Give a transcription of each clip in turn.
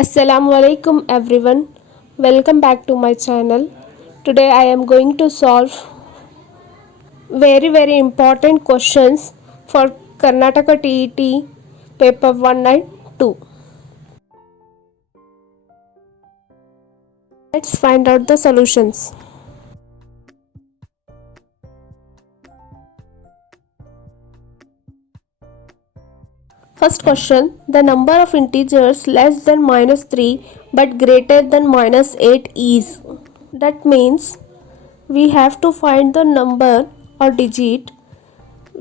Assalamualaikum everyone. Welcome back to my channel. Today I am going to solve very important questions for Karnataka TET paper 192. Let's find out the solutions. First question, the number of integers less than -3 but greater than -8 is. That means we have to find the number or digit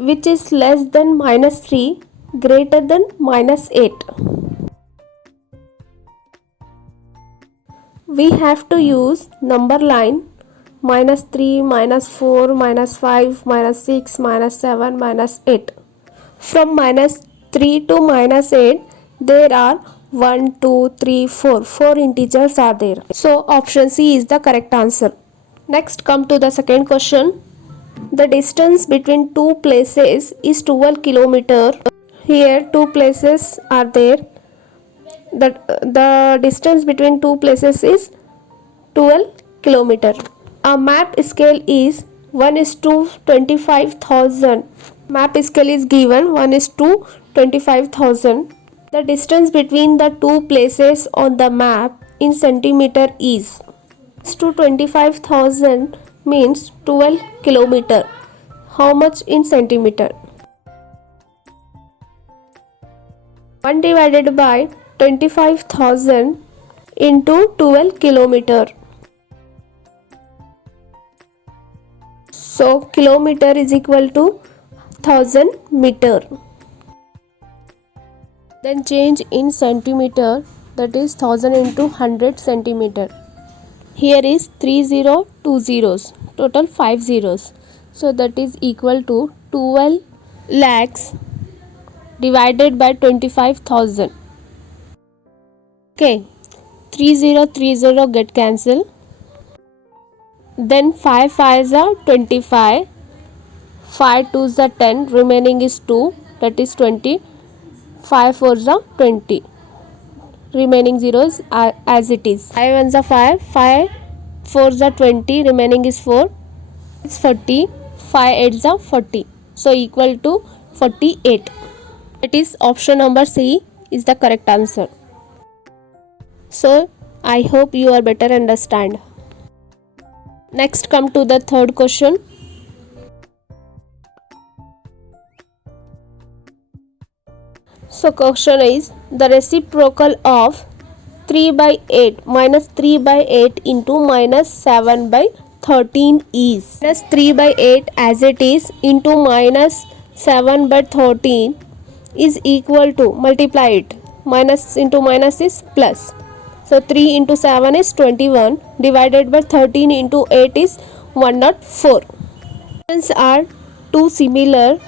which is less than -3 greater than -8. We have to use number line -3, -4, -5, -6, -7, -8. From -3 to -8 there are 1, 2, 3, 4. 4 integers are there. So option C is the correct answer. Next come to the second question. The distance between two places is 12 kilometer. Here two places are there. The distance between two places is 12 kilometer. A map scale is 1:25,000. Map scale is given 1:25,000. The distance between the two places on the map in centimeter is 1:25,000 means 12 kilometer. How much in centimeter? 1 divided by 25,000 into 12 kilometer. So kilometer is equal to 1000 meter. Then change in centimeter, that is 1000 into 100 centimeter. Here is 30 two zeros, total 5 zeros. So that is equal to 12 lakhs divided by 25,000. Okay, 30 get cancelled. Then 5 5s are 25, 5 2s are 10, remaining is 2, that is 20, 5 4s are 20, remaining 0 is as it is. 5 1s are 5, 5 4s are 20, remaining is 4, it's 40, 5 8s are 40, so equal to 48. That is option number C is the correct answer. So I hope you are better understand. Next come to the third question. So question is the reciprocal of 3 by 8 minus 3 by 8 into minus 7 by 13 is. Minus 3 by 8 as it is into minus 7 by 13 is equal to, multiply it, minus into minus is plus. So 3 into 7 is 21 divided by 13 into 8 is 104. Questions are too similar.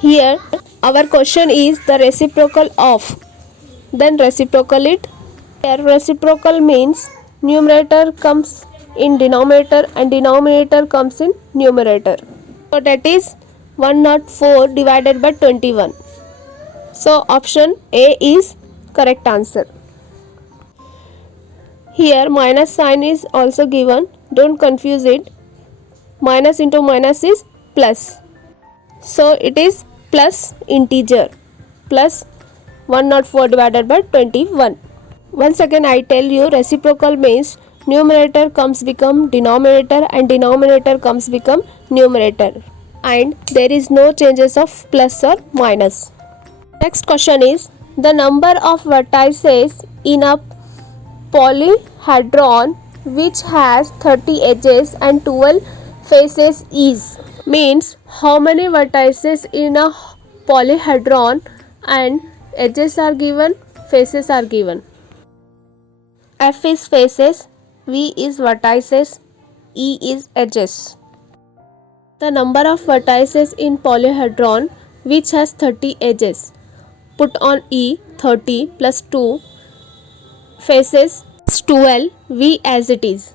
Here our question is the reciprocal of, then reciprocal it. Here reciprocal means numerator comes in denominator and denominator comes in numerator. So that is 104 divided by 21. So option A is correct answer. Here minus sign is also given, don't confuse it. Minus into minus is plus, so it is plus integer, plus 104 divided by 21. Once again I tell you, reciprocal means numerator comes become denominator and denominator comes become numerator, and there is no changes of plus or minus. Next question is the number of vertices in a polyhedron which has 30 edges and 12 faces is. Means how many vertices in a polyhedron and edges are given, faces are given. F is faces, V is vertices, E is edges. The number of vertices in polyhedron which has 30 edges. Put on E, 30 plus 2, faces 12, V as it is.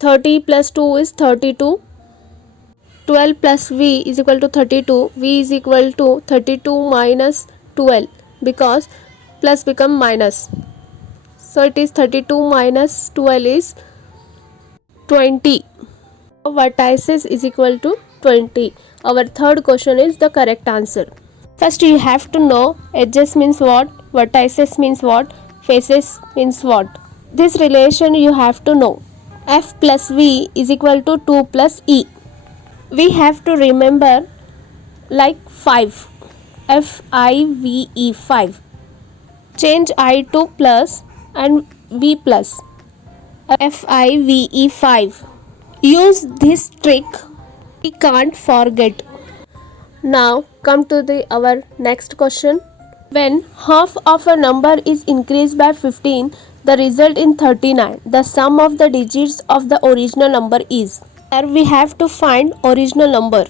30 plus 2 is 32, 12 plus v is equal to 32. V is equal to 32 minus 12 because plus become minus. So it is 32 minus 12 is 20. Vertices is equal to 20. Our third question is the correct answer. First you have to know edges means what, vertices means what, faces means what. This relation you have to know. F plus V is equal to 2 plus E. We have to remember like 5. F-I-V-E 5. Change I to plus and V plus. F-I-V-E 5. Use this trick. We can't forget. Now come to our next question. When half of a number is increased by 15, the result in 39. The sum of the digits of the original number is. Here we have to find original number.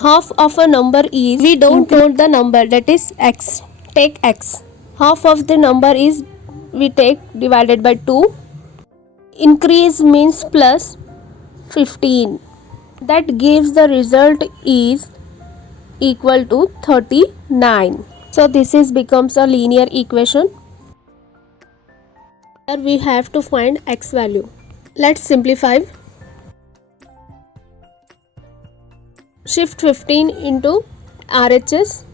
Half of a number is, we don't know the number, that is x. Take x. Half of the number is, we take divided by 2. Increase means plus 15. That gives the result is equal to 39. So this is becomes a linear equation. Here we have to find x value. Let's simplify. Shift 15 into RHS.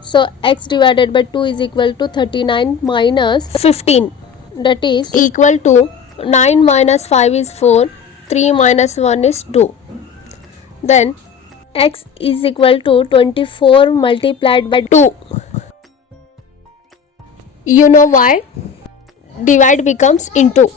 So x divided by 2 is equal to 39 minus 15. That is equal to 9 minus 5 is 4. 3 minus 1 is 2. Then x is equal to 24 multiplied by 2. You know why? Divide becomes into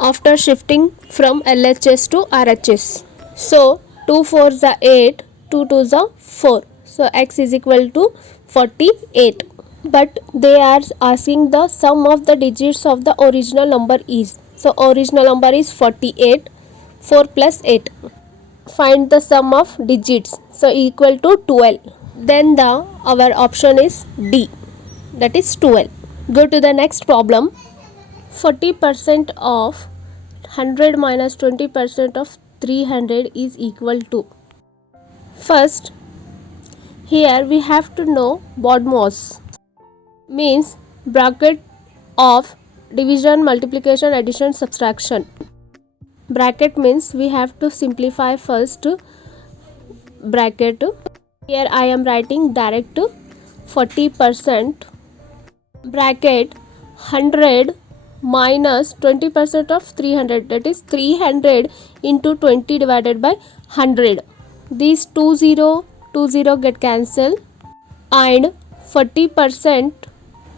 after shifting from LHS to RHS. So 2 4s are 8, 2 2s are 4. So x is equal to 48. But they are asking the sum of the digits of the original number is. So original number is 48. 4 plus 8. Find the sum of digits. So equal to 12. Then our option is D. That is 12. Go to the next problem. 40% of 100 minus 20% of 300 is equal to. First, here we have to know BODMAS. Means bracket of division, multiplication, addition, subtraction. Bracket means we have to simplify first bracket. Here I am writing direct 40% bracket 100 minus 20% of 300, that is 300 into 20 divided by 100. These 20 get cancelled and 40%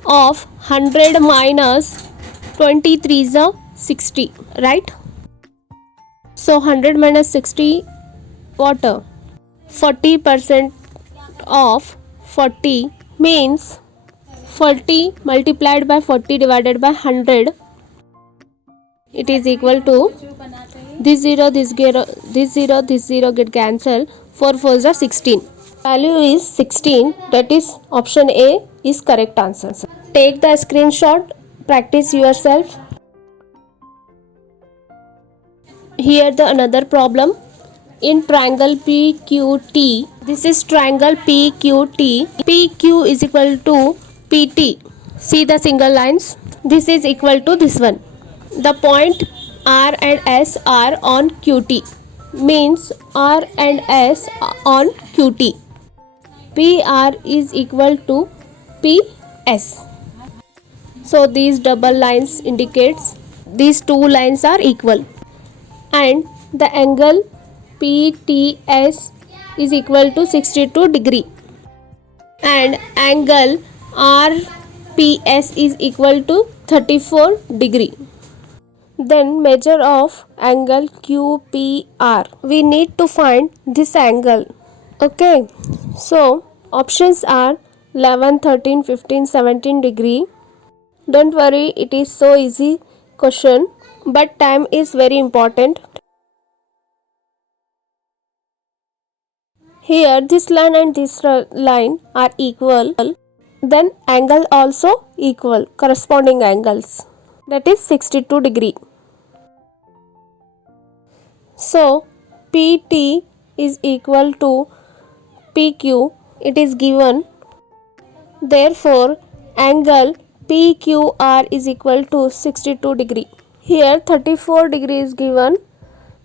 of 100 minus 23 is 60, right? So 100 minus 60 what? 40% of 40 means 40 multiplied by 40 divided by 100. It is equal to this 0 get cancelled. 4 4s are 16. Value is 16. That is option A is correct answer. Take the screenshot. Practice yourself. Here the another problem. In triangle PQT, this is triangle PQT. PQ is equal to PT. See the single lines. This is equal to this one. The point R and S are on QT. Means R and S on QT. PR is equal to PS. So these double lines indicates these two lines are equal. And the angle PTS is equal to 62 degree. And angle RPS is equal to 34 degree. Then measure of angle QPR. We need to find this angle. Okay. So options are 11, 13, 15, 17 degree. Don't worry, it is so easy question, but time is very important. Here this line and this line are equal. Then angle also equal, corresponding angles. That is 62 degree. So PT is equal to PQ. It is given. Therefore, angle PQR is equal to 62 degree. Here 34 degree is given.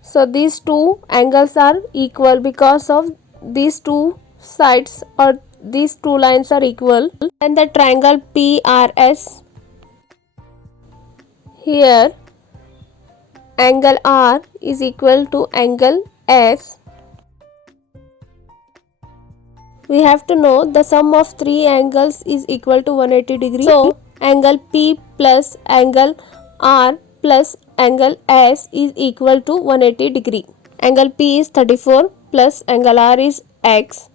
So these two angles are equal because of these two sides or these two lines are equal. And the triangle PRS, here angle R is equal to angle S. We have to know the sum of three angles is equal to 180 degree. So angle P plus angle R plus angle S is equal to 180 degree. Angle P is 34 plus angle R is X.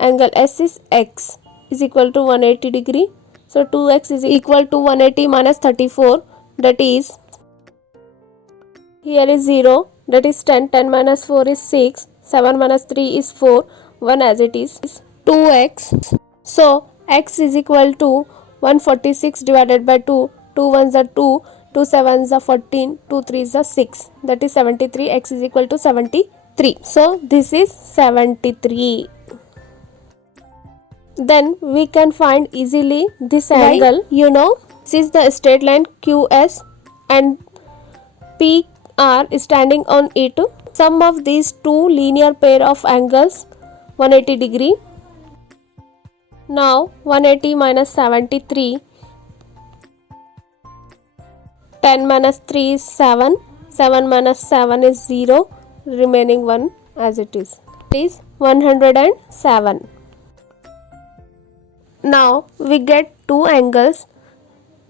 Angle S is X is equal to 180 degree. So 2x is equal to 180 minus 34, that is, here is 0, that is 10. 10 minus 4 is 6. 7 minus 3 is 4. 1 as it is 2x. So x is equal to 146 divided by 2. 2 ones are 2. 2 sevens are 14. 2 threes are 6. That is 73. X is equal to 73. So this is 73. Then we can find easily this angle. You know, this is the straight line QS and PR is standing on it. Sum of these two linear pair of angles 180 degree. Now 180 minus 73. 10 minus 3 is 7. 7 minus 7 is 0. Remaining 1 as it is. It is 107. Now we get two angles.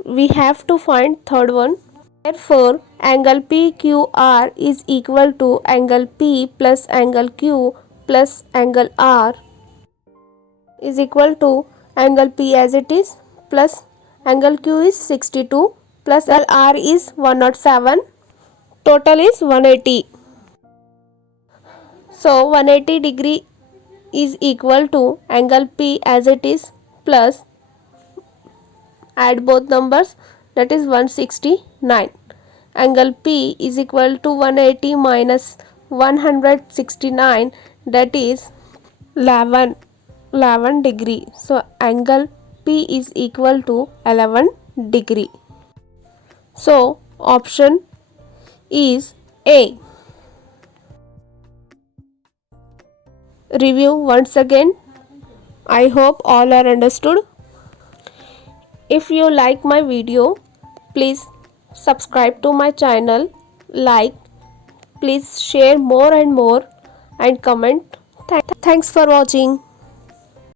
We have to find third one. Therefore, angle PQR is equal to angle P plus angle Q plus angle R is equal to angle P as it is plus angle Q is 62 plus angle R is 107. Total is 180. So 180 degree is equal to angle P as it is plus, add both numbers, that is 169. Angle P is equal to 180 minus 169, that is 11 degree. So angle P is equal to 11 degree. So option is A. Review once again. I hope all are understood. If you like my video, please subscribe to my channel, like, please share more and more and comment. Thanks for watching.